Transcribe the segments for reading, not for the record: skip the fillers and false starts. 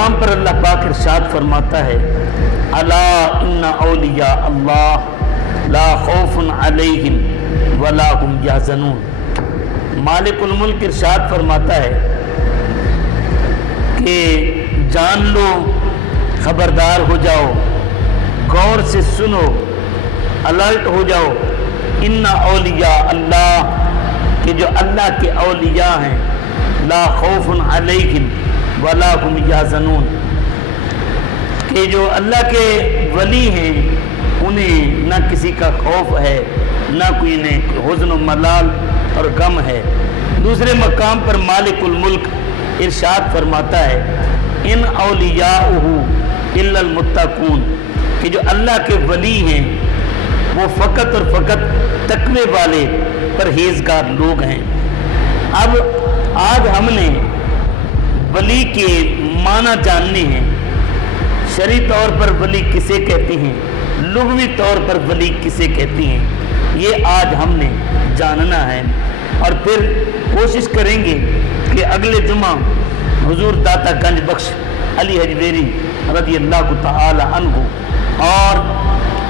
مقام پر اللہ پاک ارشاد فرماتا ہے الا ان اولیاء اللہ لا خوف علیہم ولا هم یحزنون۔ مالک الملک ارشاد فرماتا ہے کہ جان لو، خبردار ہو جاؤ، غور سے سنو، الرٹ ہو جاؤ، ان اولیاء اللہ، کہ جو اللہ کے اولیاء ہیں، لا خوف علیہم ولا هم یحزنون، کہ جو اللہ کے ولی ہیں انہیں نہ کسی کا خوف ہے، نہ کوئی انہیں حزن و ملال اور غم ہے۔ دوسرے مقام پر مالک الملک ارشاد فرماتا ہے ان اولیاءہ الا المتقون، کہ جو اللہ کے ولی ہیں وہ فقط اور فقط تقوی والے پرہیزگار لوگ ہیں۔ اب آج ہم نے ولی کے معنی جاننے ہیں، شرعی طور پر ولی کسے کہتے ہیں، لغوی طور پر ولی کسے کہتے ہیں، یہ آج ہم نے جاننا ہے، اور پھر کوشش کریں گے کہ اگلے جمعہ حضور داتا گنج بخش علی حجویری رضی اللہ تعالی عنہ اور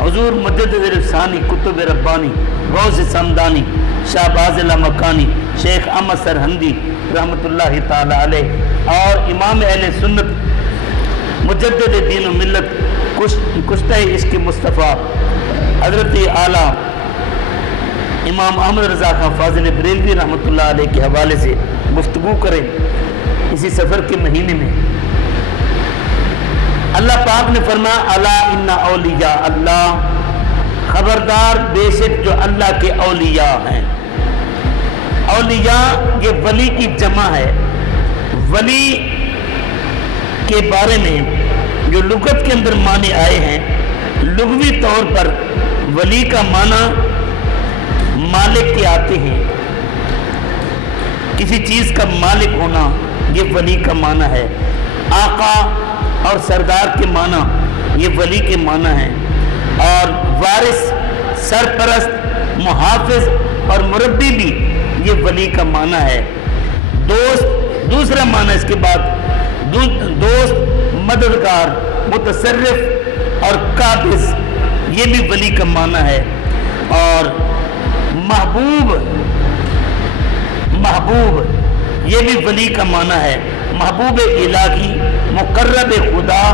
حضور مجدد رفسانی کتب ربانی غوث سمدانی شہباز لامکانی شیخ احمد سرہندی رحمۃ اللہ تعالی علیہ اور امام اہل سنت مجدد دین و ملت کشتہ عشق مصطفیٰ حضرت اعلیٰ امام احمد رضا خان فاضل بریلوی رحمۃ اللہ علیہ کے حوالے سے گفتگو کریں اسی سفر کے مہینے میں۔ اللہ پاک نے فرمایا الا ان اولیاء اللہ، خبردار بے شک جو اللہ کے اولیاء ہیں۔ اولیاء یہ ولی کی جمع ہے۔ ولی کے بارے میں جو لغت کے اندر معنی آئے ہیں، لغوی طور پر ولی کا معنی مالک کے آتے ہیں، کسی چیز کا مالک ہونا یہ ولی کا معنی ہے۔ آقا اور سردار کے معنی یہ ولی کے معنی ہیں، اور وارث، سرپرست، محافظ اور مربی بھی یہ ولی کا معنی ہے۔ دوست دوسرا معنی اس کے بعد دوست، مددگار، متصرف اور قابض یہ بھی ولی کا معنی ہے۔ اور محبوب یہ بھی ولی کا معنی ہے۔ محبوب الہی، مقرب خدا،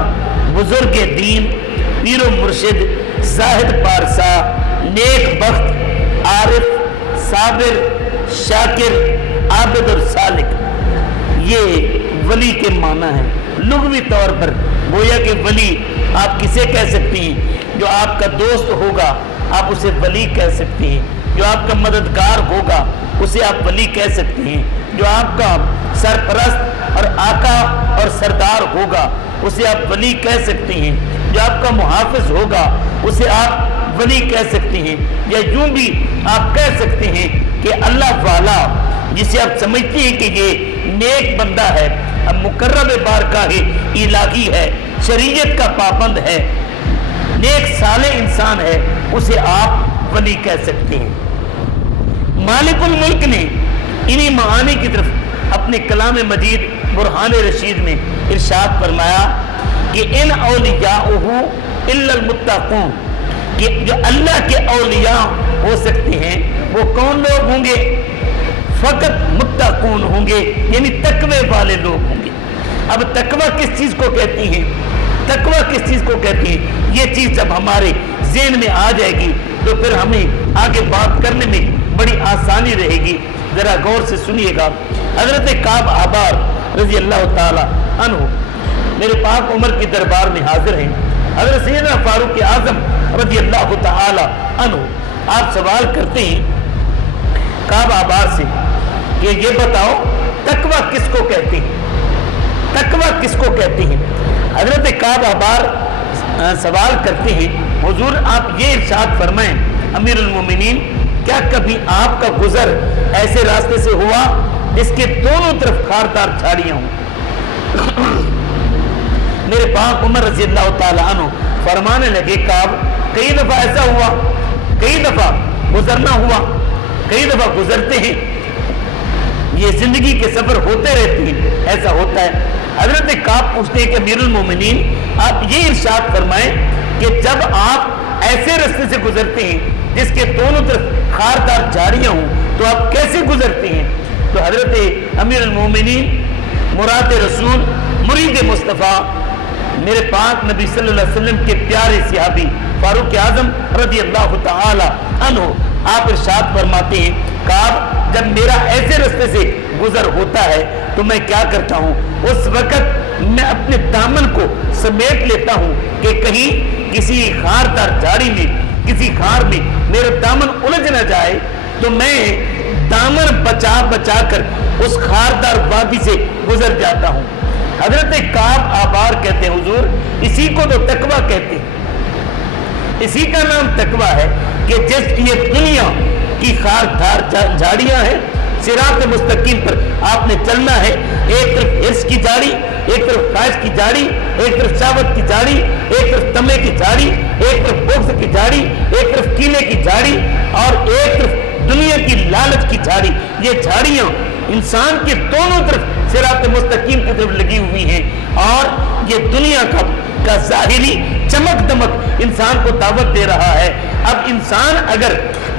بزرگ دین، پیر و مرشد، زاہد پارسا، نیک بخت، عارف، صابر، شاکر، عابد اور سالک، یہ ولی کے معنی ہے۔ لغوی طور پر گویا کہ ولی آپ کسے کہہ سکتے ہیں؟ جو آپ کا دوست ہوگا آپ اسے ولی کہہ سکتے ہیں، جو آپ کا مددگار ہوگا اسے آپ ولی کہہ سکتے ہیں، جو آپ کا سرپرست اور آقا اور سردار ہوگا اسے آپ ولی کہہ سکتے ہیں، جو آپ کا محافظ ہوگا اسے آپ ولی کہہ سکتے ہیں، یا یوں بھی آپ کہہ سکتے ہیں کہ اللہ والا جسے آپ سمجھتے ہیں کہ یہ نیک بندہ ہے، اب مقرب بارگاہ الہی ہے، شریعت کا پابند ہے، نیک صالح انسان ہے، اسے آپ ولی کہہ سکتے ہیں۔ مالک الملک نے انہی معانی کی طرف اپنے کلام مجید برہان رشید میں ارشاد فرمایا کہ ان اولیاءہ الا المتقون، کہ جو اللہ کے اولیاء ہو سکتے ہیں وہ کون لوگ ہوں گے؟ فقط متقون ہوں گے، یعنی تقوی والے لوگ ہوں گے۔ اب تقوی کس چیز کو کہتی ہیں؟ تقوی کس چیز کو کہتی ہیں؟ یہ چیز جب ہمارے ذہن میں آ جائے گی تو پھر ہمیں آگے بات کرنے میں بڑی آسانی رہے گی۔ ذرا غور سے سنیے گا۔ حضرت کعب احبار رضی اللہ تعالی عنہ میرے پاک عمر کی دربار میں حاضر ہیں۔ حضرت سیدنا فاروق اعظم رضی اللہ تعالی عنہ آپ سوال کرتے ہیں کعب احبار سے کہ یہ بتاؤ تقوی کس کو کہتے ہیں؟ تقوی کس کو کہتے ہیں؟ حضرت کعب احبار سوال کرتے ہیں حضور آپ یہ ارشاد فرمائیں امیر المومنین، کیا کبھی آپ کا گزر ایسے راستے سے ہوا جس کے دونوں طرف خاردار جھاڑیاں ہوں؟ میرے پاک عمر رضی اللہ تعالی عنہ فرمانے لگے کعب کئی دفعہ ایسا ہوا، کئی دفعہ گزرنا ہوا، کئی دفعہ گزرتے ہیں، یہ زندگی کے سفر ہوتے رہتے ہیں، ایسا ہوتا ہے۔ حضرت کعب پوچھتے ہیں کہ امیر المومنین آپ یہ ارشاد فرمائیں کہ جب آپ ایسے راستے سے گزرتے ہیں جس کے دونوں طرف خاردار جھاڑیاں ہوں تو آپ کیسے گزرتے ہیں؟ تو حضرت امیر المومنین مراد رسول مرید مصطفیٰ میرے پاک نبی صلی اللہ علیہ وسلم کے پیارے صحابی فاروق اعظم رضی اللہ تعالی عنہ آپ ارشاد فرماتے ہیں کعب جب میرا ایسے راستے سے گزر ہوتا ہے تو میں کیا کرتا ہوں، اس وقت میں اپنے دامن کو سمیٹ لیتا ہوں کہ کہیں کسی خاردار جھاڑی میں کسی خار میں میرا دامن الجھ نہ جائے، تو میں دامن بچا بچا کر اس خاردار وادی سے گزر جاتا ہوں۔ حضرت کعب آبار کہتے ہیں حضور اسی کو تو تقویٰ کہتے ہیں، اسی کا نام تقویٰ ہے کہ جس یہ دنیا کی خاردار جھاڑیاں ہیں، صراط مستقیم پر آپ نے چلنا ہے، ایک طرف حرص کی جھاڑی، ایک طرف خواہش کی جھاڑی، ایک طرف شہوت کی جھاڑی، ایک طرف طمع کی جھاڑی، ایک طرف بغض کی جھاڑی، ایک طرف کینے کی جھاڑی، اور ایک طرف دنیا کی لالچ کی جھاڑی۔ یہ جھاڑیاں انسان کے دونوں طرف صراط مستقیم کی طرف لگی ہوئی ہیں، اور یہ دنیا کا ظاہری چمک دمک انسان کو دعوت دے رہا ہے۔ اب انسان اگر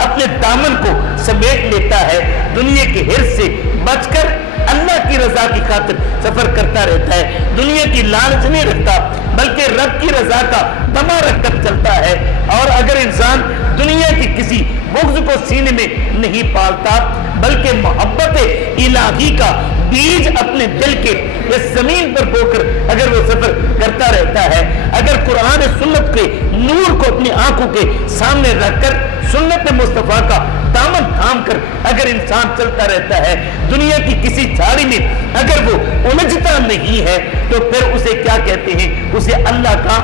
اپنے دامن کو سمیٹ لیتا ہے، دنیا کے حرص سے بچ کر اللہ کی رضا کی خاطر سفر کرتا رہتا ہے، دنیا کی لالچ نہیں رکھتا بلکہ رب کی رضا کا دمہ رکھ کر چلتا ہے، اور اگر انسان دنیا کی کسی بغض کو سینے میں نہیں پالتا بلکہ محبت الہی کا بیج اپنے دل کے اس زمین پر بو کر اگر وہ سفر کرتا رہتا ہے، اگر قرآن سنت کے نور کو اپنی آنکھوں کے سامنے رکھ کر سنت مصطفیٰ کا دامن تھام کر اگر انسان چلتا رہتا ہے، دنیا کی کسی جھاڑی میں اگر وہ الجھتا نہیں ہے، تو پھر اسے کیا کہتے ہیں؟ اسے اللہ کا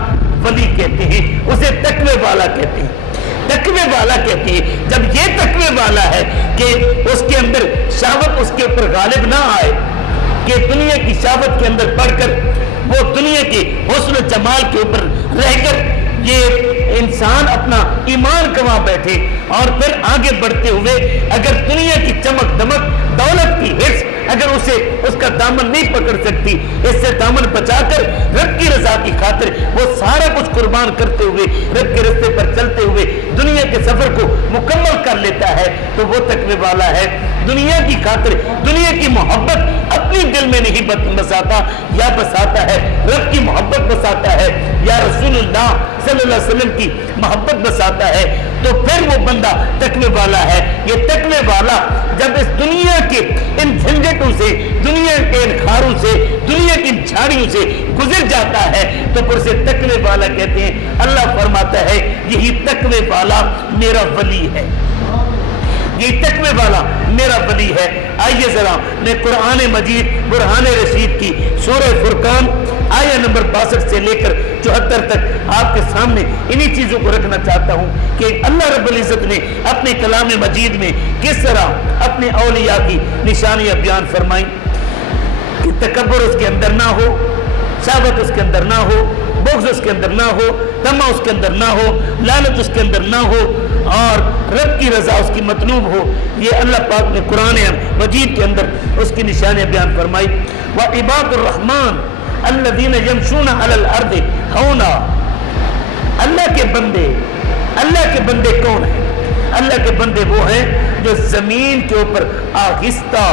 ولی کہتے ہیں، اسے تقوی والا کہتے ہیں، تقوی والا کہتے ہیں۔ جب یہ تقوی والا ہے کہ اس کے اندر شہوت اس کے اوپر غالب نہ آئے، کہ دنیا کی شہوت کے اندر پڑھ کر وہ دنیا کے حسن و جمال کے اوپر رہ کر یہ انسان اپنا ایمان گنوا بیٹھے، اور پھر آگے بڑھتے ہوئے اگر دنیا کی چمک دمک دولت کی حرص اگر اسے اس کا دامن نہیں پکڑ سکتی، اس سے دامن بچا کر رب کی رضا کی خاطر وہ سارا کچھ قربان کرتے ہوئے رب کے رستے پر چلتے ہوئے دنیا کے سفر کو مکمل کر لیتا ہے، تو وہ تقوی والا ہے۔ دنیا کی خاطر دنیا کی محبت اپنی دل میں نہیں بساتا، یا بساتا ہے رب کی محبت بساتا ہے، یا رسول اللہ صلی اللہ علیہ وسلم کی محبت بساتا ہے، تو پھر وہ بندہ تقوی والا ہے۔ یہ تقوی والا جب اس دنیا کے ان جھنجھٹوں سے، دنیا کے ان خاروں سے، دنیا کی ان جھاڑیوں سے گزر جاتا ہے، تو پھر اسے تقوی والا کہتے ہیں۔ اللہ فرماتا ہے یہی تقوی والا میرا ولی ہے، یہ تقوی والا میرا ولی ہے۔ آئیے ذرا میں قرآن مجید برہان رشید کی سورہ فرقان آیہ نمبر 62 سے لے کر 74 تک آپ کے سامنے انہی چیزوں کو رکھنا چاہتا ہوں کہ اللہ رب العزت نے اپنے کلام مجید میں کس طرح اپنے اولیاء کی نشانیاں بیان فرمائیں، کہ تکبر اس کے اندر نہ ہو، شہوت اس کے اندر نہ ہو، بغض اس کے اندر نہ ہو، طمع اس کے اندر نہ ہو، لالچ اس کے اندر نہ ہو، اور رب کی رضا اس کی مطلوب ہو۔ یہ اللہ پاک نے قرآن مجید کے اندر اس کی نشانیاں بیان فرمائی۔ وَعِبَادُ الرَّحْمَنِ الَّذِينَ يَمْشُونَ عَلَى الْأَرْضِ هَوْنًا۔ اللہ کے بندے کون ہیں؟ اللہ کے بندے وہ ہیں جو زمین کے اوپر آہستہ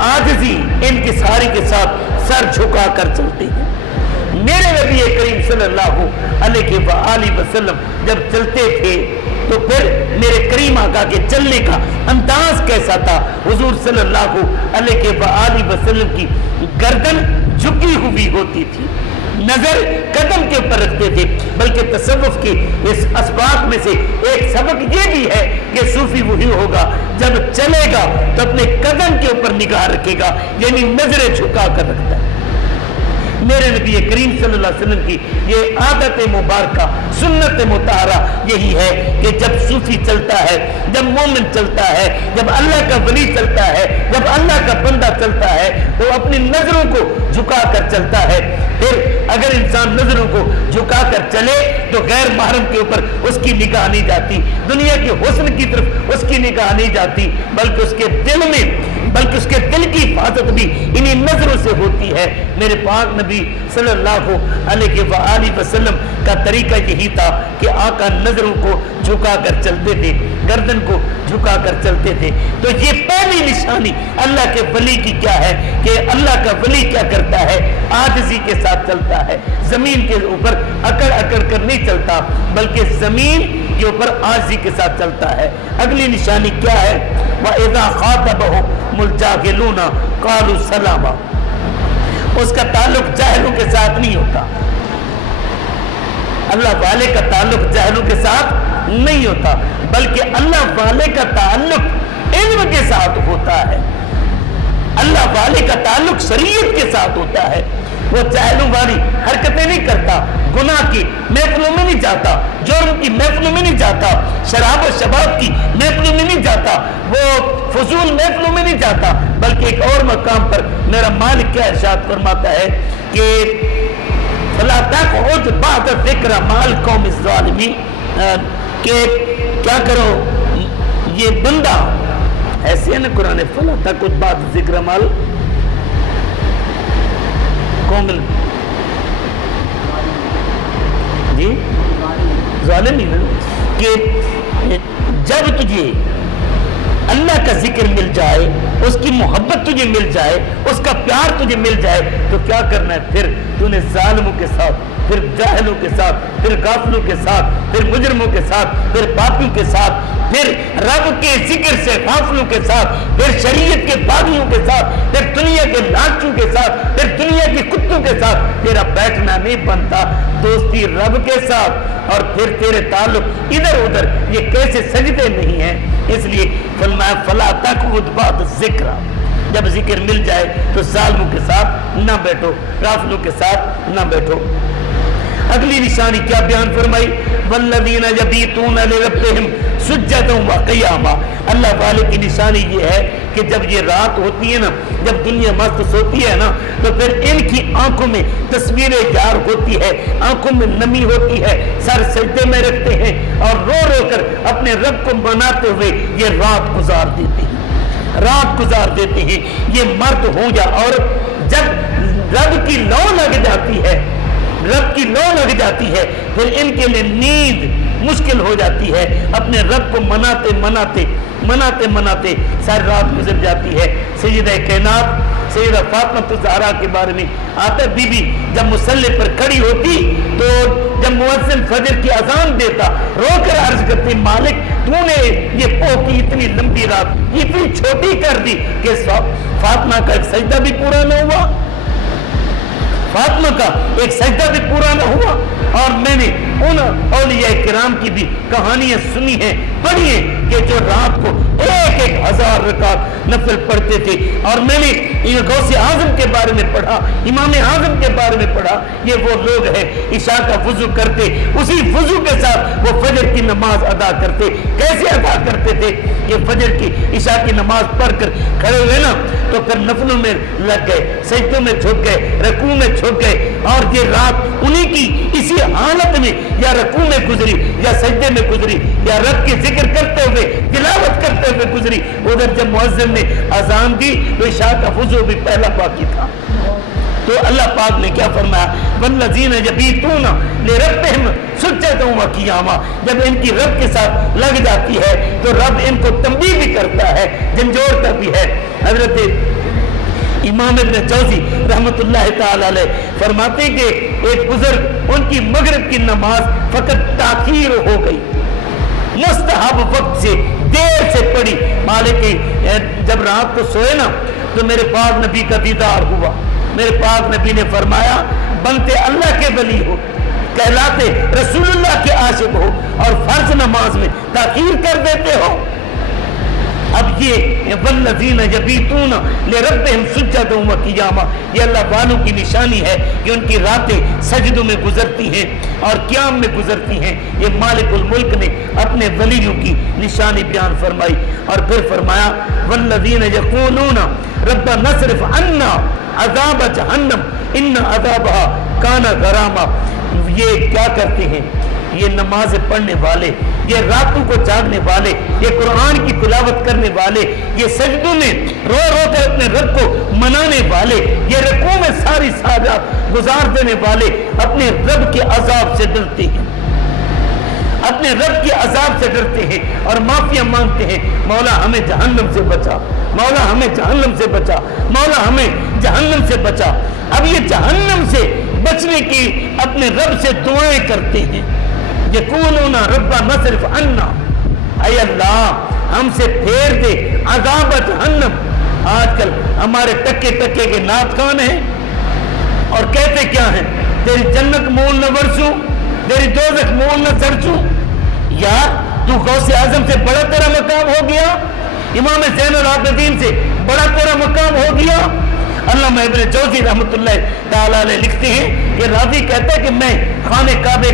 عاجزی انکساری کے ساتھ سر جھکا کر چلتے ہیں۔ میرے نبی کریم صلی اللہ علیہ وآلہ وسلم جب چلتے تھے تو پھر میرے کریم آقا کے چلنے کا انداز کیسا تھا؟ حضور صلی اللہ علیہ وآلہ وسلم کی گردن جھکی ہوئی ہوتی تھی، نظر قدم کے اوپر رکھتے تھے۔ بلکہ تصوف کی اس اسباب میں سے ایک سبق یہ بھی ہے کہ صوفی وہی ہوگا جب چلے گا تو اپنے قدم کے اوپر نگاہ رکھے گا، یعنی نظریں جھکا کر رکھتا ہے۔ میرے نبی کریم صلی اللہ علیہ وسلم کی یہ عادت مبارکہ، سنت مطہرہ یہی ہے کہ جب صوفی چلتا ہے، جب مومن چلتا ہے، جب اللہ کا ولی چلتا ہے، جب اللہ کا بندہ چلتا ہے، تو اپنی نظروں کو جھکا کر چلتا ہے۔ پھر اگر انسان نظروں کو جھکا کر چلے تو غیر محرم کے اوپر اس کی نگاہ نہیں جاتی، دنیا کے حسن کی طرف اس کی نگاہ نہیں جاتی، بلکہ اس کے دل میں بلکہ اس کے دل کی حفاظت بھی انہی نظروں سے ہوتی ہے۔ میرے پاک نبی صلی اللہ علیہ وآلہ وسلم کا طریقہ یہی تھا کہ آقا نظروں کو جھکا کر چلتے تھے، گردن کو جھکا کر چلتے تھے۔ تو یہ پہلی نشانی اللہ کے ولی کی کیا ہے کہ اللہ کا ولی کیا کرتا ہے؟ عاجزی کے ساتھ چلتا ہے، زمین کے اوپر اکڑ اکڑ کر نہیں چلتا، بلکہ زمین کے اوپر عاجزی کے ساتھ چلتا ہے۔ اگلی نشانی کیا ہے؟ وَإِذَا خَاطَبَهُمُ الْجَاهِلُونَ قَالُوا سَلَامًا۔ اس کا تعلق جاہلوں کے ساتھ نہیں ہوتا، اللہ والے کا تعلق جاہلوں کے ساتھ نہیں ہوتا، بلکہ اللہ والے کا تعلق علم کے ساتھ ہوتا ہے، اللہ والے کا تعلق شریعت کے ساتھ ہوتا ہے۔ وہ جاہلوں والی حرکتیں نہیں کرتا، گناہ کی محفلوں میں نہیں جاتا، جرم کی محفلوں میں نہیں جاتا، شراب و شباب کی محفلوں میں نہیں جاتا، وہ فضول محفلوں میں نہیں جاتا، بلکہ ایک اور مقام پر میرا مالک کیا ارشاد فرماتا ہے کہ فَلَا تَقْعُدْ بَعْدَ ذِكْرَ مَعَ الْقَوْمِ الظَّالِمِينَ، کہ کیا کرو یہ بندہ ایسے ہے نا قرآن، فَلَا تَقْعُدْ بَعْدَ ذِكْرَ مَعَ الْقَوْمِ جی ظالمین، کہ جب تجھے اللہ کا ذکر مل جائے، اس کی محبت تجھے مل جائے، اس کا پیار تجھے مل جائے، تو کیا کرنا ہے؟ پھر تو نے ظالموں کے ساتھ، پھر جاہلوں کے ساتھ، پھر غافلوں کے ساتھ، پھر مجرموں کے ساتھ، پھر پاپیوں کے ساتھ، پھر رب کے ذکر سے غافلوں کے ساتھ، پھر شریعت کے باغیوں کے ساتھ، پھر دنیا کے لالچوں کے ساتھ، پھر دنیا کے کتوں کے ساتھ تیرا بیٹھنا نہیں بنتا، دوستی رب کے ساتھ، اور پھر تیرے تعلق ادھر ادھر یہ کیسے سجدے نہیں ہیں۔ اس لیے فرمایا فَلَا تَقْعُدْ بَعْدَ الذِّكْرَ، جب ذکر مل جائے تو ظالموں کے ساتھ نہ بیٹھو، غافلوں کے ساتھ نہ بیٹھو۔ اگلی نشانی کیا بیان فرمائی؟ وَالَّذِينَ يَبِيتُونَ لِرَبِّهِمْ سُجَّدًا وَقِيَامًا۔ اللہ والے کی نشانی یہ ہے کہ جب یہ رات ہوتی ہے نا، جب دنیا مست سوتی ہے نا، تو پھر ان کی آنکھوں میں تصویریں جار ہوتی ہے، آنکھوں میں نمی ہوتی ہے، سر سجدے میں رکھتے ہیں اور رو رو کر اپنے رب کو مناتے ہوئے یہ رات گزار دیتے ہیں، رات گزار دیتے ہیں۔ یہ مرد ہو یا عورت، جب رب کی لو لگ جاتی ہے، رب کی لو لگ جاتی ہے، پھر ان کے لیے نیند مشکل ہو جاتی ہے، اپنے رب کو مناتے مناتے مناتے مناتے ساری رات گزر جاتی ہے۔ سیدہ کائنات سیدہ فاطمہ الزہرا کے بارے میں آتا ہے، بی بی جب مصلی پر کھڑی ہوتی تو جب مؤذن فجر کی اذان دیتا، رو کر عرض کرتی مالک تو نے یہ پو کی اتنی لمبی رات اتنی چھوٹی کر دی کہ فاطمہ کا ایک سجدہ بھی پورا نہ ہوا، فاطمہ کا ایک سجدہ بھی پورا نہ ہوا۔ اور میں نے ان اولیاء کرام کی بھی کہانیاں سنی ہیں، پڑھی ہیں، کہ جو رات کو 1000 رکعت نفل پڑھتے تھے۔ اور میں نے غوث اعظم کے بارے میں پڑھا، امام اعظم کے بارے میں پڑھا، یہ وہ لوگ ہیں عشاء کا وضو کرتے، اسی وضو کے ساتھ وہ فجر کی نماز ادا کرتے۔ کیسے ادا کرتے تھے؟ یہ فجر کی عشاء کی نماز پڑھ کر کھڑے ہوئے نا، تو پھر نفلوں میں لگ گئے، سجدوں میں جھک گئے، رکوع میں جھک گئے، اور یہ رات انہی کی اسی حالت میں یا رکوع میں گزری یا سجدے میں گزری یا رب کے ذکر کرتے ہوئے تلاوت کرتے ہوئے گزری۔ ادھر جب مؤذن نے اذان دی تو عشاء کا وضو بھی پہلا باقی تھا۔ تو اللہ پاک نے کیا فرمایا؟ والذین یبیتون لربہم سجدا وقیاما، جب ان کی رب کے ساتھ لگ جاتی ہے تو رب ان کو تنبیہ بھی کرتا ہے، جھنجھوڑتا بھی ہے۔ حضرت امام ابن جوزی رحمت اللہ تعالی علیہ فرماتے ہیں کہ ایک بزرگ ان کی مغرب کی نماز فقط تاخیر ہو گئی، مستحب وقت سے دیر سے پڑھی، مالک جب رات کو سوئے نا تو میرے پاک نبی کا دیدار ہوا، میرے پاک نبی نے فرمایا بنتے اللہ کے ولی ہو، کہلاتے رسول اللہ کے عاشق ہو، اور فرض نماز میں تاخیر کر دیتے ہو۔ اب یہ والذین یبیتون لربہم سجدا وقیاما، یہ اللہ والوں کی نشانی ہے کہ ان کی راتیں سجدوں میں گزرتی ہیں اور قیام میں گزرتی ہیں۔ یہ مالک الملک نے اپنے ولیوں کی نشانی بیان فرمائی، اور پھر فرمایا والذین یقولون ربنا اصرف عنا عذاب جہنم ان عذابها کان غراما۔ یہ کیا کرتے ہیں؟ یہ نماز پڑھنے والے یہ راتوں کو جاگنے والے، یہ قرآن کی تلاوت کرنے والے، یہ سجدوں میں رو رو کر اپنے رب کو منانے والے، یہ رکوع میں ساری ساعات گزار دینے والے اپنے رب کے عذاب سے ڈرتے ہیں، اپنے رب کے عذاب سے ڈرتے ہیں اور معافیاں مانگتے ہیں، مولا ہمیں جہنم سے بچا، مولا ہمیں جہنم سے بچا، مولا ہمیں جہنم سے بچا۔ اب یہ جہنم سے بچنے کی اپنے رب سے دعائیں کرتے ہیں، یقولون ربنا اصرف عنا، اے اللہ ہم سے پھیر دے عذاب جہنم۔ آج کل ہمارے ٹکے ٹکے کے نعت خوان ہیں اور کہتے کیا ہیں، تیری جنت مول نہ ورسوں، تیری دوزخ مول نہ سرچوں۔ یار تو غوث اعظم سے بڑا تیرا مقام ہو گیا، امام زین العابدین سے بڑا تیرا مقام ہو گیا۔ علامہ ابن جوزی رحمۃ اللہ تعالیٰ علیہ لکھتے ہیں کہ راوی کہتا ہے کہ میں خانہ کعبے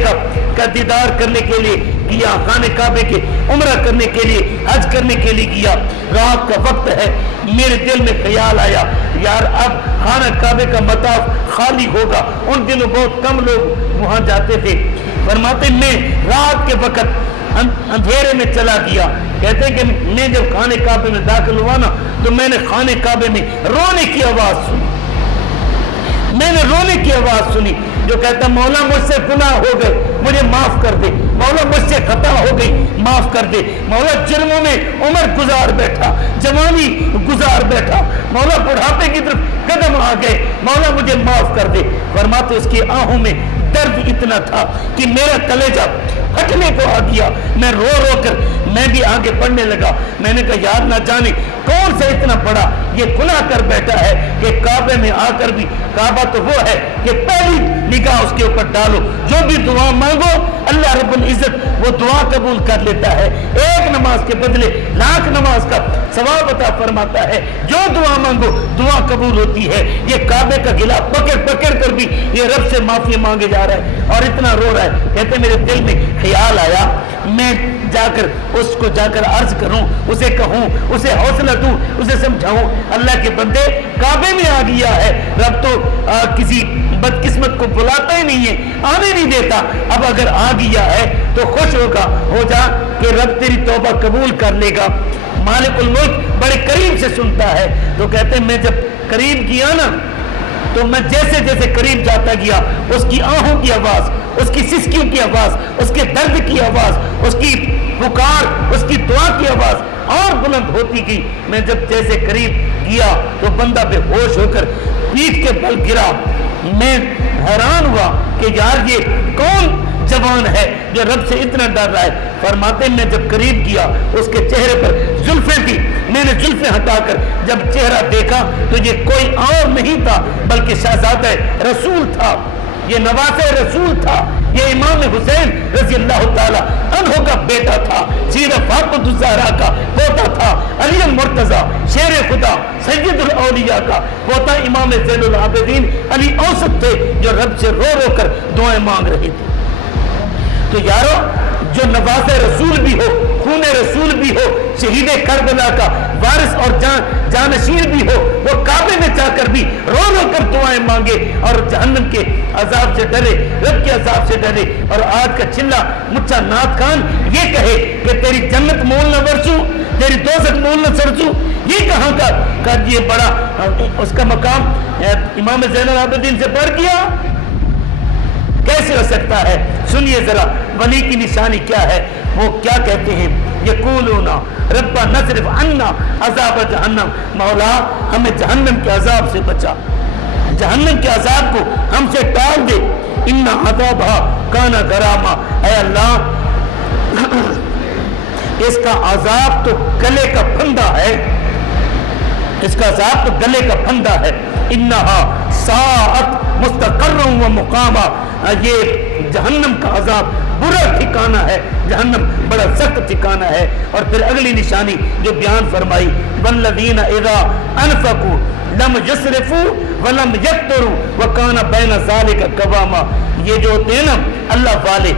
کا دیدار کرنے کے لیے گیا، خانہ کعبے کے عمرہ کرنے کے لیے، حج کرنے کے لیے گیا، رات کا وقت ہے، میرے دل میں خیال آیا یار اب خانہ کعبے کا مطاف خالی ہوگا، ان دنوں بہت کم لوگ وہاں جاتے تھے۔ فرماتے میں رات کے وقت اندھیرے میں چلا گیا، کہتے ہیں کہ میں جب خانہ کعبے میں داخل ہوا نا تو میں نے خانہ کعبے میں رونے کی آواز سنی، میں نے رونے کی آواز سنی جو کہتا مولا مجھ سے گناہ ہو گئے مجھے معاف کر دے، مولا مجھ سے خطا ہو گئی معاف کر دے، مولا جرموں میں عمر گزار بیٹھا، جوانی گزار بیٹھا، مولا بڑھاپے کی طرف قدم آ گئے، مولا مجھے معاف کر دے۔ فرماتے اس کی آہوں میں درد اتنا تھا کہ میرا کلیجہ پھٹنے کو آ گیا، میں رو رو کر میں بھی آگے بڑھنے لگا، میں نے کہا یار نہ جانے کون سے اتنا بڑا یہ گناہ کر بیٹھا ہے کہ کعبے میں آ کر بھی، کعبہ تو وہ ہے کہ پہلی نگاہ اس کے اوپر ڈالو، جو بھی دعا مانگو اللہ رب العزت وہ دعا قبول کر لیتا ہے، ایک نماز کے بدلے لاکھ نماز کا ثواب عطا فرماتا ہے، جو دعا مانگو دعا قبول ہوتی ہے۔ یہ کعبے کا گلا پکڑ پکڑ کر بھی یہ رب سے معافی مانگے جا رہا ہے اور اتنا رو رہا ہے، کہتے میرے دل میں خیال آیا میں جا کر اس کو جا کر عرض کروں، اسے کہوں، اسے حوصلہ دوں، اسے سمجھاؤں اللہ کے بندے کعبے میں آ گیا ہے، رب تو کسی بدقسمت کو بلاتا ہی نہیں ہے، آنے نہیں دیتا، اب اگر آ گیا ہے تو خوش ہو جا کہ رب تیری توبہ قبول کر لے گا۔ مالک الملک بڑے قریب سے سنتا ہے، تو کہتے ہیں میں جب قریب گیا نا تو میں جیسے جیسے قریب جاتا گیا اس کی آہوں کی آواز، اس کی سسکیوں کی آواز، اس کے درد کی آواز، اس کی پکار، اس کی دعا کی آواز اور بلند ہوتی گئی۔ میں جب جیسے قریب گیا تو بندہ بے ہوش ہو کر پیٹھ کے بل گرا، میں حیران ہوا کہ یار یہ کون جوان ہے جو رب سے اتنا ڈر رہا ہے۔ فرماتے میں جب قریب گیا اس کے چہرے پر زلفیں تھی، میں نے زلفیں ہٹا کر جب چہرہ دیکھا تو یہ کوئی اور نہیں تھا بلکہ شہزادہ رسول تھا، یہ نواز رسول تھا، یہ امام حسین رضی اللہ تعالی عنہ کا بیٹا تھا، سیدہ فاطمہ الزہرا کا پوتا تھا، علی المرتضی شیر خدا سید الاولیاء کا پوتا امام زین العابدین علی اوسط تھے جو رب سے رو رو کر دعائیں مانگ رہے تھے۔ تو یارو جو نواز رسول بھی ہو، خون رسول بھی ہو، شہید کربلا کا وارث اور جانشین بھی ہو، وہ کعبے میں جا کر بھی رو رو کر دعائیں مانگے اور جہنم کے عذاب سے ڈرے، رب کے عذاب سے ڈرے۔ اور آج کا چلا مچا نعت خان یہ کہے کہ تیری جنت مول نہ برسوں، تیری دوزخ مول نہ سرسوں، یہ کہاں کا یہ بڑا اس کا مقام امام زین العابدین سے بڑھ گیا؟ کیسے ہو سکتا ہے؟ سنیے ذرا ولی کی نشانی کیا ہے، وہ کیا کہتے ہیں، یقولون ربنا اصرف عنا عذاب جہنم، مولا ہمیں جہنم کے عذاب سے بچا، جہنم کے عذاب کو ہم سے ٹال دے، ان عذابھا کان غراما، اے اللہ اس کا عذاب تو گلے کا پھندا ہے، اس کا عذاب تو گلے کا پھندا ہے، انہا ساعت مستقر و مقامہ، یہ جہنم کا عذاب برا ٹھکانہ ہے، جہنم بڑا سخت ٹھکانہ ہے۔ اور پھر اگلی نشانی جو بیان فرمائی، والذین اذا انفقوا لم یسرفوا ولم یقتروا وکان بین ذلک قواما، یہ جو ہوتے ہیں نا اللہ والے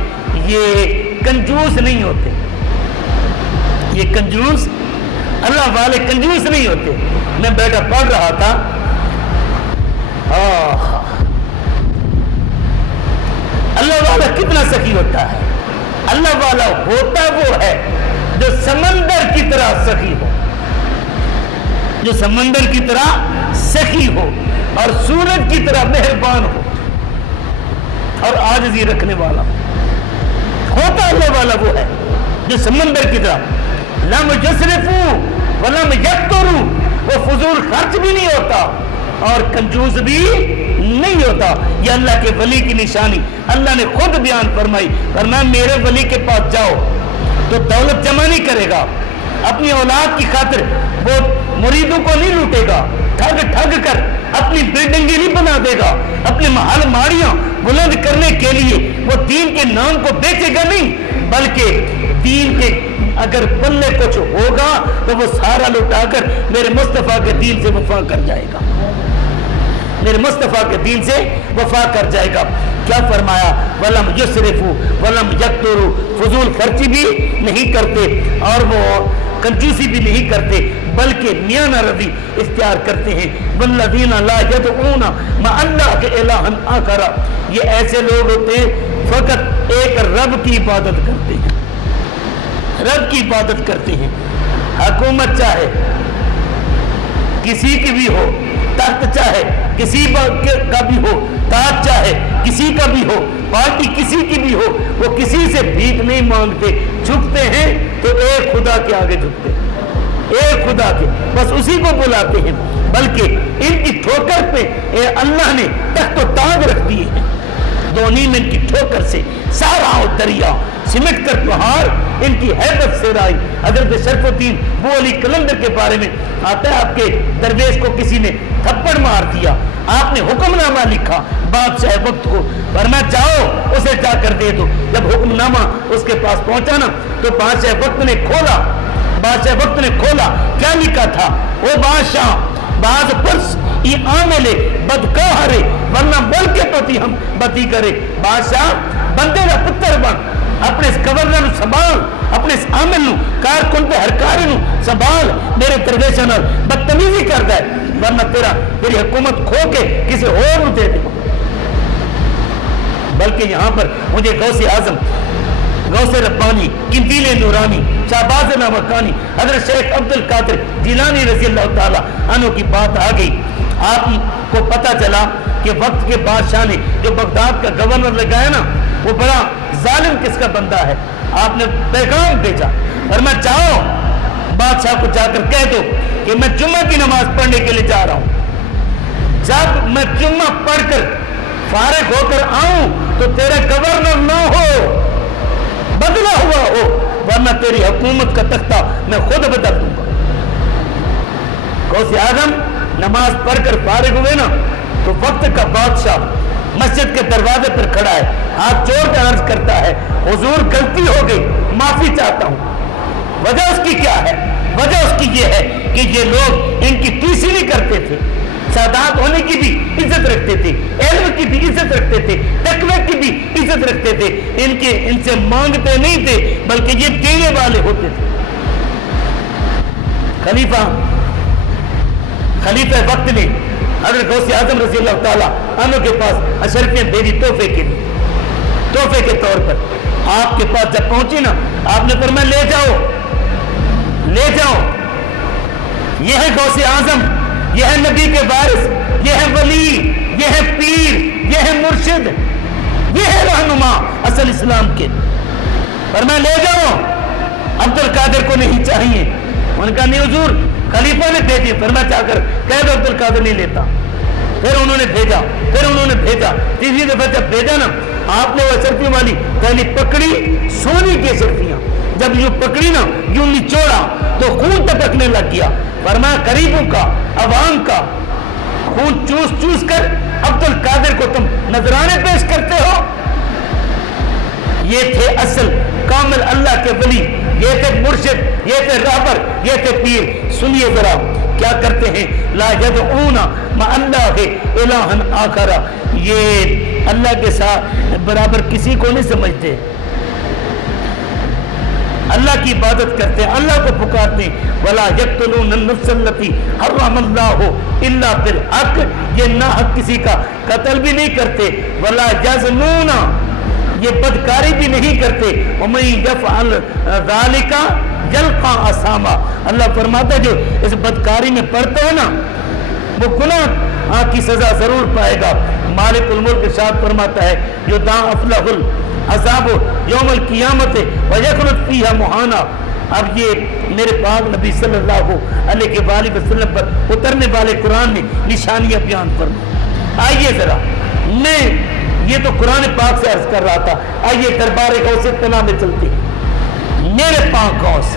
یہ کنجوس نہیں ہوتے، یہ کنجوس اللہ والے کنجوس نہیں ہوتے۔ میں بیٹا پڑھ رہا تھا، اللہ والا کتنا سخی ہوتا ہے، اللہ والا ہوتا وہ ہے جو سمندر کی طرح سخی ہو، جو سمندر کی طرح سخی ہو اور سورج کی طرح مہربان ہو اور عاجزی رکھنے والا ہوتا اللہ والا وہ ہے جو سمندر کی طرح لم یسرفوا ولم یقتروا، وہ فضول خرچ بھی نہیں ہوتا اور کنجوس بھی نہیں ہوتا۔ یہ اللہ کے ولی کی نشانی اللہ نے خود بیان فرمائی، فرمایا میرے ولی کے پاس جاؤ تو دولت جمع نہیں کرے گا، اپنی اولاد کی خاطر وہ مریدوں کو نہیں لوٹے گا، ٹھگ کر اپنی بلڈنگیں نہیں بنا دے گا، اپنے محل ماڑیاں بلند کرنے کے لیے وہ دین کے نام کو بیچے گا نہیں، بلکہ دین کے اگر پلے کچھ ہوگا تو وہ سارا لوٹا کر میرے مصطفیٰ کے دین سے وفا کر جائے گا، میرے مصطفیٰ کے دین سے وفا کر جائے گا۔ کیا فرمایا؟ وَلَمْ يُسْرِفُوا وَلَمْ يَقْتُرُوا، فضول خرچی بھی نہیں کرتے اور وہ کنجوسی بھی نہیں کرتے بلکہ میانہ روی اختیار کرتے ہیں۔ وَالَّذِينَ لَا يَدْعُونَ مَعَ اللَّهِ إِلَٰهًا آخَرَ، یہ ایسے لوگ ہوتے ہیں فقط ایک رب کی عبادت کرتے ہیں، رب کی عبادت کرتے ہیں۔ حکومت چاہے کسی کی بھی ہو، تخت چاہے کسی کا بھی ہو، تاج چاہے کسی کا بھی ہو، پارٹی کسی کی بھی ہو، وہ کسی سے بھیک نہیں مانگتے، جھکتے ہیں تو ایک خدا کے آگے جھکتے ہیں، ایک خدا کے، بس اسی کو بلاتے ہیں، بلکہ ان کی ٹھوکر پہ اللہ نے تخت و تاج رکھ دیے ہیں، دونی میں ان کی ٹھوکر سے سارا دریا سمٹ کر پہاڑ ان کی حیبت سے رائی۔ حضرت شرف الدین بو علی قلندر کے بارے میں آتا ہے، آپ کے درویش کو کسی نے تھپڑ مار دیا، آپ نے حکم نامہ لکھا بادشاہ وقت کو، فرمایا جاؤ اسے جا کر دے دو۔ جب حکم نامہ اس کے پاس پہنچا نا تو بادشاہ وقت نے کھولا، بادشاہ وقت نے کھولا، کیا لکھا تھا؟ وہ بادشاہ بعض پرس یہ عاملے بدکارے ورنہ بل کے پتی ہم بدی کرے، بادشاہ بندے کا پتر بن، اپنے اس گورنر نو سنبھال، اپنے اس عامل نو کارکن پہ ہرکارے نو سنبھال، میرے درویشاں نال بدتمیزی کردا ہے ورنہ تیری حکومت کھو کے کسی اور نو دے دے۔ بلکہ یہاں پر مجھے غوث اعظم، غوث ربانی، قندیل نورانی، شہباز نامکانی، حضرت شیخ عبد القادر جیلانی رضی اللہ تعالی عنہ کی بات آ گئی۔ آپ کو پتہ چلا کہ وقت کے بادشاہ نے جو بغداد کا گورنر لگایا نا وہ بڑا ظالم کس کا بندہ ہے، آپ نے پیغام بھیجا اور میں چاہو بادشاہ کو جا کر کہہ دو کہ میں جمعہ کی نماز پڑھنے کے لیے جا رہا ہوں، جب میں جمعہ پڑھ کر فارغ ہو کر آؤں تو تیرے گورنر نہ ہو، بدلا ہوا ہو، ورنہ تیری حکومت کا تختہ میں خود بدل دوں گا۔ غوث اعظم نماز پڑھ کر فارغ ہوئے نا تو وقت کا بادشاہ مسجد کے دروازے پر کھڑا ہے، ہاتھ جوڑ کر عرض کرتا ہے حضور غلطی ہو گئی، معافی چاہتا ہوں۔ وجہ اس کی کیا ہے؟ وجہ اس کی یہ ہے کہ یہ لوگ ان کی ٹیسی نہیں کرتے تھے، سادات ہونے کی بھی عزت رکھتے تھے، علم کی بھی عزت رکھتے تھے، تقوی کی بھی عزت رکھتے تھے، ان سے مانگتے نہیں تھے بلکہ یہ دینے والے ہوتے تھے۔ خلیفہ وقت نے حضرت غوث اعظم رضی اللہ تعالیٰ عنہ کے پاس اشرفیاں بھیجی تحفے کے لیے، تحفے کے طور پر۔ آپ کے پاس جب پہنچی نا آپ نے فرمایا لے جاؤ، لے جاؤ، یہ ہے غوث اعظم، یہ ہے نبی کے وارث، یہ ہے ولی، یہ ہے پیر، یہ ہے مرشد، یہ ہے رہنما اصل اسلام کے۔ فرمایا لے جاؤ، عبد القادر کو نہیں چاہیے۔ ان کا نہیں حضور، خلیفہ نے بھیجی، فرمایا جا کر کہہ دو عبد القادر نہیں لیتا۔ پھر انہوں نے بھیجا، پھر انہوں نے بھیجا، تیسری دفعہ جب بھیجا نا آپ نے وہ اشرفیوں والی پہلی پکڑی، سونے کی اشرفیاں، جب یوں پکڑی نا یوں نچوڑا تو خون ٹپکنے لگ گیا۔ فرمایا قریبوں کا، عوام کا خون چوس چوس کر عبد القادر کو تم نذرانے پیش کرتے ہو۔ یہ تھے اصل کامل اللہ کے ولی، یہ تھے مرشد، یہ تھے رہبر، یہ تھے پیر۔ سنیے ذرا کیا کرتے ہیں، لا یدعون مع اللہ الہا آخر، یہ اللہ کے ساتھ برابر کسی کو نہیں سمجھتے، اللہ کی عبادت کرتے ہیں، اللہ کو پکارتے ہیں۔ ولا یقتلون النفس التي حرم اللہ الا بالحق، یہ ناحق کسی کا قتل بھی نہیں کرتے۔ ولا یزنون، یہ بدکاری بھی نہیں کرتے. وَمَن يَفْعَلْ ذَلِكَ يَلْقَى أَثَامًا. اللہ فرماتا ہے جو اس بدکاری میں پڑتا ہے نا وہ گناہ کی سزا ضرور پائے گا. مالک الملک ارشاد فرماتا ہے جو دا افلح العذاب یوم القیامت ویخلد فیہا مہانا. اب یہ میرے پاک نبی صلی اللہ علیہ وآلہ وسلم پر اترنے والے قرآن میں نشانیاں بیان فرمائیں. آئیے ذرا میں یہ تو قرآن پاک سے عرض کر رہا تھا, آئیے دربار غوث طلا میں چلتے ہیں. میرے پاک غوث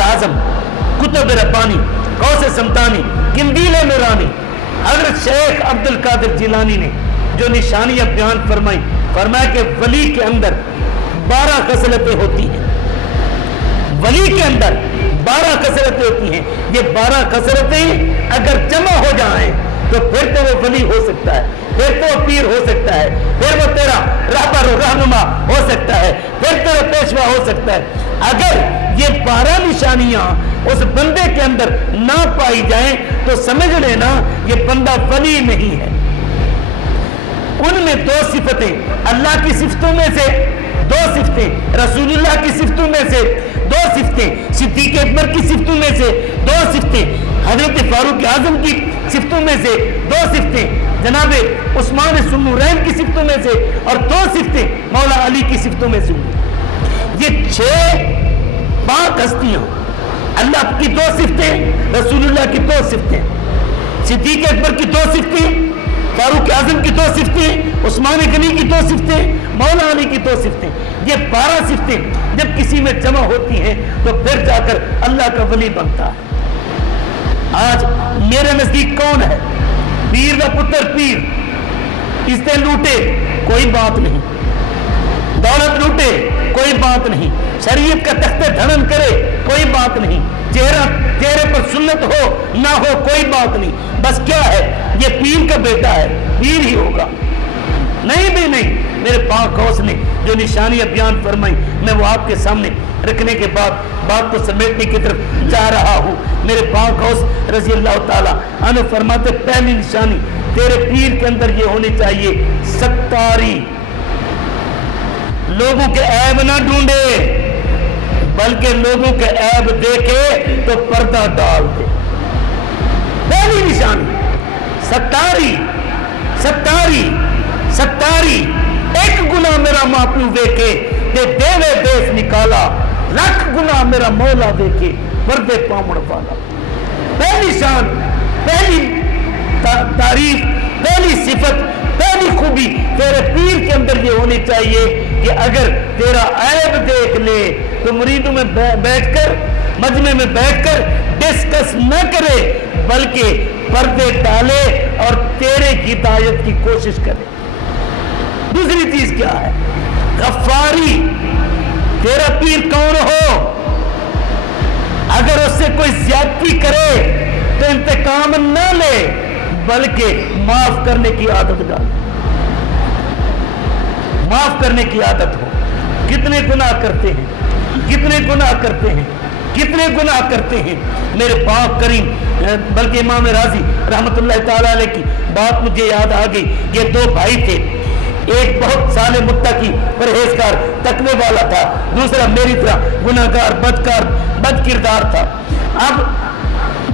اعظم کتب ربانی غوث سمدانی قندیل نورانی حضرت شیخ عبد القادر جیلانی نے جو نشانیاں بیان فرمائی, فرمایا کہ ولی کے اندر 12 خصلتیں ہوتی ہیں. ولی کے اندر 12 خصلتیں ہوتی ہیں. یہ 12 خصلتیں اگر جمع ہو جائیں تو پھر تو وہ ولی ہو سکتا ہے, پھر تو وہ پیر ہو سکتا ہے, پھر وہ تیرا رہبر و رہنما ہو سکتا ہے, پھر تیرا پیشوا ہو سکتا ہے. اگر یہ 12 نشانیاں اس بندے کے اندر نہ پائی جائیں تو سمجھ لینا یہ بندہ ولی نہیں ہے. ان میں 2 صفتیں اللہ کی صفتوں میں سے, 2 صفتیں رسول اللہ کی صفتوں میں سے, 2 صفتیں صدیق اکبر کی صفتوں میں سے, 2 صفتیں حضرت فاروق اعظم کی صفتوں میں سے, 2 صفتیں جناب عثمان ذوالنورین کی صفتوں میں سے, اور 2 صفتیں مولا علی کی صفتوں میں سے. یہ 6 پاک ہستیاں, اللہ کی 2 صفتیں, رسول اللہ کی 2 صفتیں, صدیق اکبر کی 2 صفتیں, فاروق اعظم کی 2 صفتیں, عثمان غنی کی 2 صفتیں, مولا علی کی 2 صفتیں. یہ 12 صفتیں جب کسی میں جمع ہوتی ہیں تو پھر جا کر اللہ کا ولی بنتا ہے. آج میرے نزدیک کون ہے پیر کا پتر پیر, عزتیں لوٹے کوئی بات نہیں, دولت لوٹے کوئی بات نہیں, شریعت کا تخت دھڑن کرے کوئی بات نہیں, چہرے پر سنت ہو نہ ہو کوئی بات نہیں. بس کیا ہے یہ پیر کا بیٹا ہے, پیر ہی ہوگا. نہیں بھی نہیں. میرے پاک غوث نے جو نشانیاں بیان فرمائی میں وہ آپ کے سامنے رکھنے کے بعد بات کو سمیٹنے کی طرف جا رہا ہوں. میرے پاک غوث رضی اللہ تعالیٰ عنہ فرماتے پہلی نشانی تیرے پیر کے اندر یہ ہونی چاہیے ستاری. لوگوں کے عیب نہ ڈھونڈے بلکہ لوگوں کے عیب دیکھے تو پردہ ڈال دے. پہلی نشانی ستاری, ستاری, ستاری. ایک گناہ میرا ماپیو دیکھے تے دیوے بیس نکالا, لکھ گناہ میرا مولا دیکھے پردے پامڑ والا. پہلی شان, پہلی تعریف, پہلی صفت, پہلی خوبی تیرے پیر کے اندر یہ ہونی چاہیے کہ اگر تیرا عیب دیکھ لے تو مریدوں میں بیٹھ کر, مجمع میں بیٹھ کر ڈسکس نہ کرے بلکہ پردے ڈالے اور تیرے ہدایت کی کوشش کرے. دوسری چیز کیا ہے غفاری. تیرا پیر کون ہو, اگر اس سے کوئی زیادتی کرے تو انتقام نہ لے بلکہ معاف کرنے کی عادت ڈال, معاف کرنے کی عادت ہو. کتنے گناہ کرتے ہیں, کتنے گناہ کرتے ہیں, کتنے گناہ کرتے ہیں. میرے پاک کریم بلکہ امام راضی رحمت اللہ تعالیٰ علیہ کی بات مجھے یاد آ گئی. یہ 2 بھائی تھے, ایک بہت صالح متقی پرہیزگار تقوی والا تھا, دوسرا میری طرح گناہگار بدکار بد کردار تھا. اب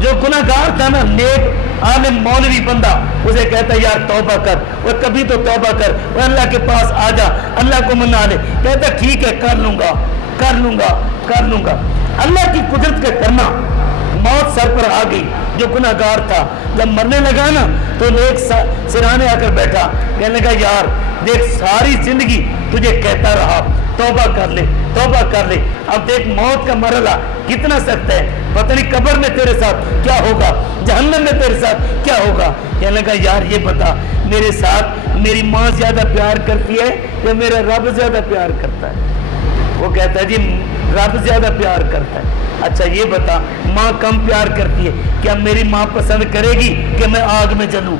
جو گناہگار تھا نا, نیک عالم مولوی بندہ اسے کہتا یار توبہ کر, وہ کبھی تو توبہ کر, وہ اللہ کے پاس آ جا, اللہ کو منا لے. کہتا ٹھیک ہے کر لوں گا, کر لوں گا, کر لوں گا. اللہ کی قدرت کا کرنا, موت سر پر آ گئی. جو گناہگار تھا جب مرنے لگا نا تو ایک سرانے آ کر بیٹھا, کہنے لگا یار دیکھ ساری زندگی تجھے کہتا رہا توبہ کر لے, توبہ کر لے. اب دیکھ موت کا مرحلہ کتنا سخت ہے, پتہ نہیں قبر میں تیرے ساتھ کیا ہوگا, جہنم میں تیرے ساتھ کیا ہوگا. کہنے لگا یار یہ بتا میرے ساتھ میری ماں زیادہ پیار کرتی ہے یا میرا رب زیادہ پیار کرتا ہے. وہ کہتا ہے جی رب زیادہ پیار کرتا ہے. اچھا یہ بتا ماں کم پیار کرتی ہے, کیا میری ماں پسند کرے گی کہ میں آگ میں جلوں,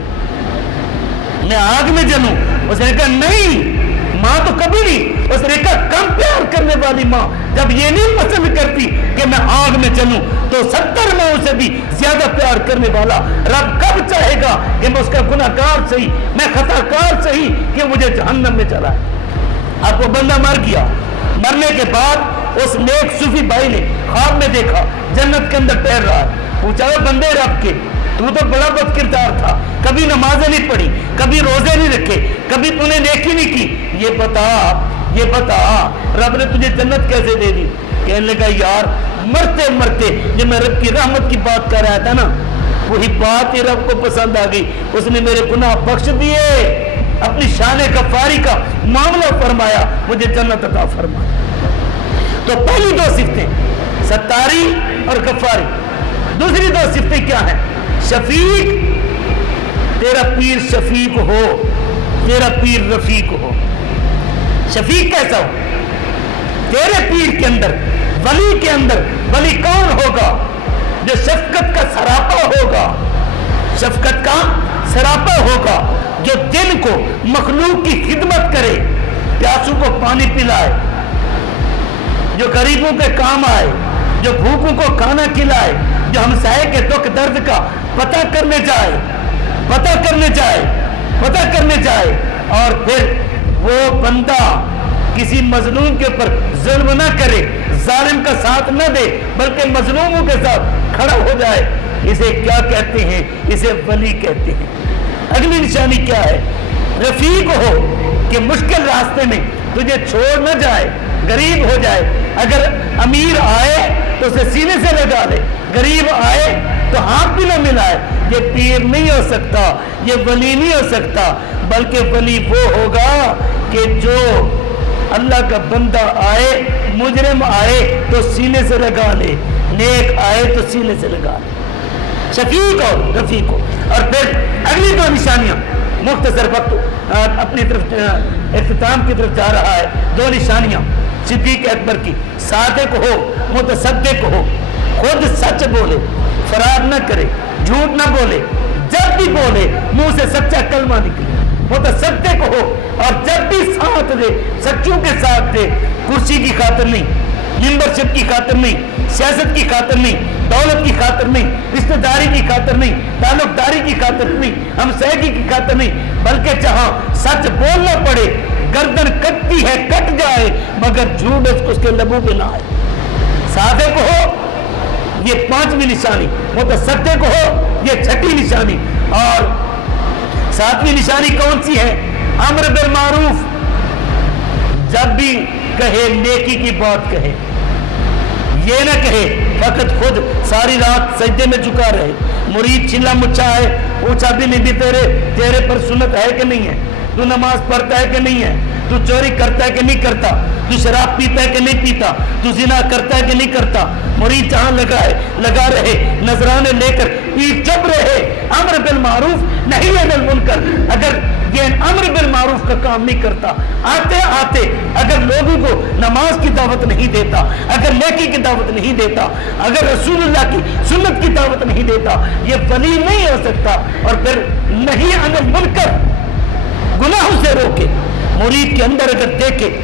میں آگ میں جلوں؟ اس نے کہا نہیں, ماں تو کبھی نہیں، اس نے کہا کم پیار کرنے والی ماں جب یہ نہیں پسند کرتی کہ میں آگ میں چلوں تو 70 ماؤں سے بھی زیادہ پیار کرنے والا رب کب چاہے گا کہ میں اس کا گناہ گار صحیح، میں خطا کار صحیح، کہ مجھے جہنم میں چلا ہے۔ اب وہ بندہ مر گیا، مرنے کے بعد اس نیک صوفی بھائی نے خواب میں دیکھا جنت کے اندر ٹہل رہا ہے۔ پوچھا بندے رب کے، تو بڑا بد کردار تھا، کبھی نمازیں نہیں پڑھی، کبھی روزے نہیں رکھے، کبھی تو نے نیکی نہیں کی، یہ بتا رب نے تجھے جنت کیسے دے دی؟ کہنے لگا یار مرتے مرتے جب میں رب کی رحمت کی بات کر رہا تھا نا، وہی بات ہی رب کو پسند آ گئی، اس نے میرے گناہ بخش دیے، اپنی شان غفاری کا معاملہ فرمایا، مجھے جنت عطا فرمایا۔ تو پہلی دو صفتیں ستاری اور غفاری، دوسری دو صفتیں کیا ہیں؟ شفیق، تیرا پیر شفیق ہو، تیرا پیر رفیق ہو۔ شفیق کیسا ہو؟ تیرے پیر کے اندر، ولی کے اندر، ولی کون ہوگا؟ جو شفقت کا سراپا ہوگا، شفقت کا سراپا ہوگا، جو دن کو مخلوق کی خدمت کرے، پیاسوں کو پانی پلائے، جو غریبوں کے کام آئے، جو بھوکوں کو کھانا کھلائے، جو ہمسائے کے دکھ درد کا پتہ کرنے جائے، اور پھر وہ بندہ کسی مظلوم کے اوپر ظلم نہ کرے، ظالم کا ساتھ نہ دے، بلکہ مظلوموں کے ساتھ کھڑا ہو جائے، اسے کیا کہتے ہیں؟ اسے ولی کہتے ہیں۔ اگلی نشانی کیا ہے؟ رفیق ہو، کہ مشکل راستے میں تجھے چھوڑ نہ جائے، غریب ہو جائے، اگر امیر آئے تو اسے سینے سے لگا لے، غریب آئے تو ہاتھ بھی نہ ملائے۔ یہ پیر نہیں ہو سکتا، یہ ولی نہیں ہو سکتا، بلکہ ولی وہ ہوگا کہ جو اللہ کا بندہ آئے، مجرم آئے تو سینے سے لگا لے، نیک آئے تو سینے سے لگا لے۔ شفیق اور رفیق ہو۔ اور پھر اگلی دو نشانیاں، مختصر وقت اپنی طرف اختتام کی طرف جا رہا ہے، دو نشانیاں صدیق اکبر کی، صادق ہو، متصدق ہو، خود سچ بولے، فرار نہ کرے، جھوٹ نہ بولے، جب بھی بولے منہ سے سچا کلمہ نکلے، متصدق ہو، اور جب بھی ساتھ دے سچوں کے ساتھ دے، کرسی کی خاطر نہیں، ممبرشپ کی خاطر نہیں، سیاست کی خاطر نہیں، دولت کی خاطر نہیں، رشتہ داری کی خاطر نہیں، تعلق داری کی خاطر نہیں، ہمسائیگی کی خاطر نہیں، بلکہ جہاں سچ بولنا پڑے، گردن کٹتی ہے کٹ جائے، مگر جھوٹ اس کے لبوں پہ نہ آئے۔ صادق ہو، یہ پانچویں نشانی، متصدق ہو، یہ چھٹی نشانی، اور ساتویں نشانی کون سی ہے؟ امر بالمعروف، جب بھی کہے نیکی کی بات کہے، یہ نہ کہے فقط خود ساری رات سجدے میں جھکا رہے، مرید چلا مچھا ہے، پوچھا بھی نہیں بھی تیرے پر سنت ہے کہ نہیں ہے، تو نماز پڑھتا ہے کہ نہیں ہے، تو چوری کرتا ہے کہ نہیں کرتا، تو شراب پیتا ہے کہ نہیں پیتا، تو زنا کرتا ہے کہ نہیں کرتا، مرید جہاں لگا رہے، نذرانے لے کر پیر چپ رہے، امر بالمعروف نہی عن المنکر۔ اگر یہ امر بالمعروف کا کام نہیں کرتا، آتے آتے اگر لوگوں کو نماز کی دعوت نہیں دیتا، اگر نیکی کی دعوت نہیں دیتا، اگر رسول اللہ کی سنت کی دعوت نہیں دیتا، یہ ولی نہیں ہو سکتا۔ اور پھر نہی عن المنکر، گناہوں سے روکے، مرید کے اندر اگر دیکھے،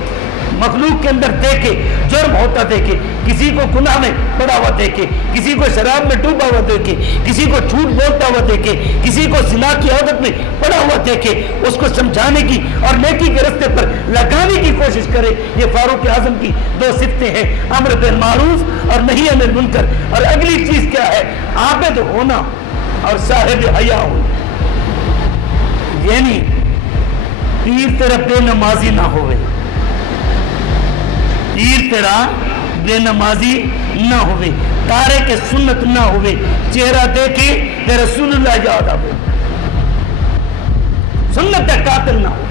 مخلوق کے اندر دیکھے جرم ہوتا دیکھے، کسی کو گناہ میں پڑا ہوا دیکھے، کسی کو شراب میں ڈوبا ہوا دیکھے، کسی کو جھوٹ بولتا ہوا دیکھے، کسی کو زنا کی عادت میں پڑا ہوا دیکھے، اس کو سمجھانے کی اور نیکی کے راستے پر لگانے کی کوشش کرے۔ یہ فاروق اعظم کی دو صفتیں ہیں، امر بالمعروف اور نہی عن المنکر۔ اور اگلی چیز کیا ہے؟ عابد ہونا اور صاحب حیا ہونا، یعنی پیر تیرا بے نمازی نہ ہوئے، پیر تیرا بے نمازی نہ ہوئے، تارے کے سنت نہ ہوئے، چہرہ دیکھے کہ رسول اللہ یاد آئے، سنت کا قاتل نہ ہو،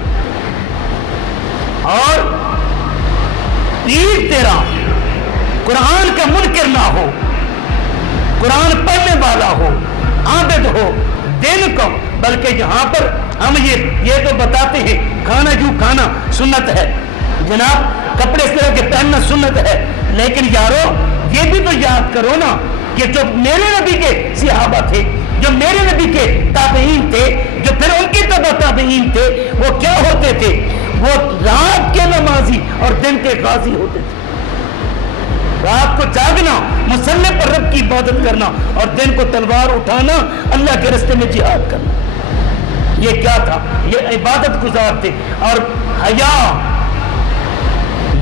اور پیر تیرا قرآن کا منکر نہ ہو، قرآن پڑھنے والا ہو، عابد ہو، دین کو، بلکہ یہاں پر ہم یہ تو بتاتے ہیں کھانا جو کھانا سنت ہے، جناب کپڑے اس طرح کے پہننا سنت ہے، لیکن یارو یہ بھی تو یاد کرو نا کہ جو میرے نبی کے صحابہ تھے، جو میرے نبی کے تابعین تھے، جو پھر ان کی تابعین تھے، وہ کیا ہوتے تھے؟ وہ رات کے نمازی اور دن کے غازی ہوتے تھے. رات کو جاگنا, مصلی پر رب کی عبادت کرنا, اور دن کو تلوار اٹھانا, اللہ کے راستے میں جہاد کرنا. یہ کیا تھا؟ یہ عبادت گزار تھے. اور حیا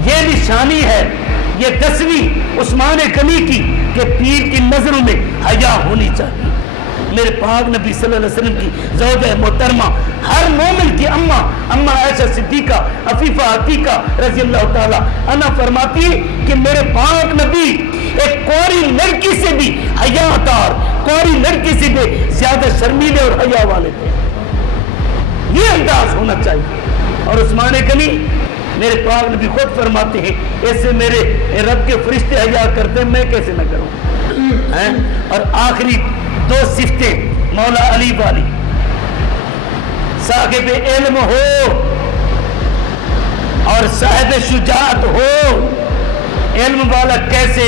یہ نشانی ہے, یہ 10ویں عثمان غنی کی, کہ پیر کی نظروں میں حیا ہونی چاہیے. میرے پاک نبی صلی اللہ علیہ وسلم کی زوجہ محترمہ, ہر مومن کی اماں عائشہ صدیقہ عفیفہ عتیقہ رضی اللہ تعالی عنہ فرماتی کہ میرے پاک نبی ایک کوری لڑکی سے بھی حیاتار, کوری لڑکی سے بھی زیادہ شرمیلے اور حیا والے تھے. یہ انداز ہونا چاہیے. اور عثمان غنی, میرے پاک نبی خود فرماتے ہیں ایسے میرے رب کے فرشتے حیا کرتے ہیں, میں کیسے نہ کروں. اور آخری 2 صفتیں مولا علی والی, صاحب علم ہو اور صاحب شجاعت ہو. علم والا کیسے؟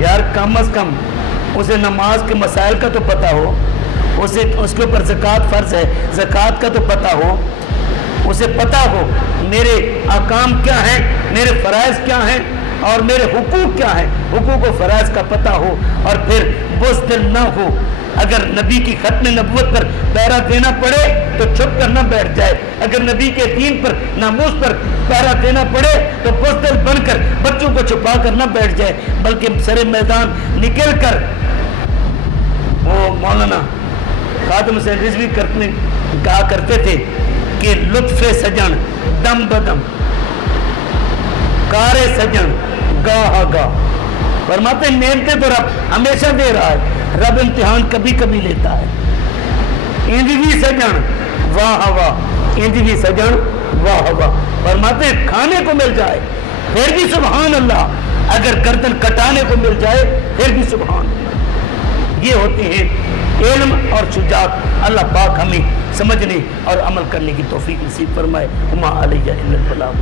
یار کم از کم اسے نماز کے مسائل کا تو پتہ ہو, اسے اس کے اوپر زکوٰۃ فرض ہے, زکوٰۃ کا تو پتہ ہو, اسے پتہ ہو میرے احکام کیا ہیں, میرے فرائض کیا ہیں, اور میرے حقوق کیا ہیں, حقوق و فرائض کا پتہ ہو. اور پھر بزدل نہ ہو. اگر نبی کی ختم نبوت پر پہرا دینا پڑے تو چھپ کر نہ بیٹھ جائے. اگر نبی کے دین پر, ناموس پر پہرا دینا پڑے تو بزدل بن کر بچوں کو چھپا کر نہ بیٹھ جائے, بلکہ سر میدان نکل کر. وہ مولانا خادم حسین رضوی کہا کرتے تھے کہ لطف سجن دم بدم, کار سجن گاہ گاہ. فرماتے ہیں نعمتیں تو رب ہمیشہ دے رہا ہے, رب امتحان کبھی کبھی لیتا ہے. اندوی سجن واہ واہ, اندوی سجن واہ واہ. فرماتے ہیں کھانے کو مل جائے پھر بھی سبحان اللہ, اگر گردن کٹانے کو مل جائے پھر بھی سبحان اللہ. یہ ہوتے ہیں علم اور شجاعت. اللہ پاک ہمیں سمجھنے اور عمل کرنے کی توفیق نصیب فرمائے. ہما علیہ الا البلاغ.